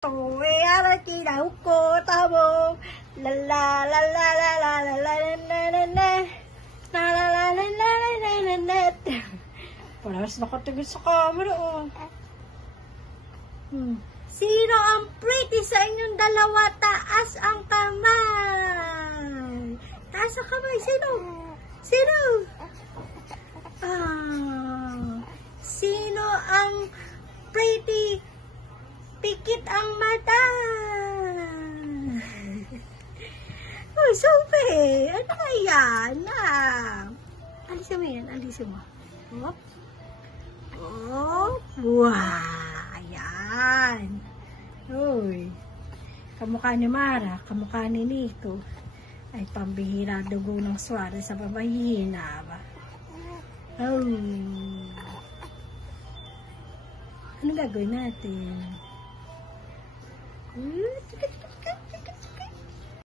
Tuwe arakira uko tabo la la la la la la la la la la la la la la la la la la. Parehas nakatingin sa camera, oh. Sino ang pretty sa inyong dalawa? Taas ang kamay. Taas ang kamay. Sino? Sino? Sino ang pretty? Pikit ang mata. Oh, super. Ano kaya? Alisin mo yan. Alisin mo. Oh. Oh. Wow. Ayan. Uy. Kamukha ni Mara. Kamukha ni Nito. Ay, pambihira. Dugo ng swara sa pamahina ba? Oh. Ano gagawin natin?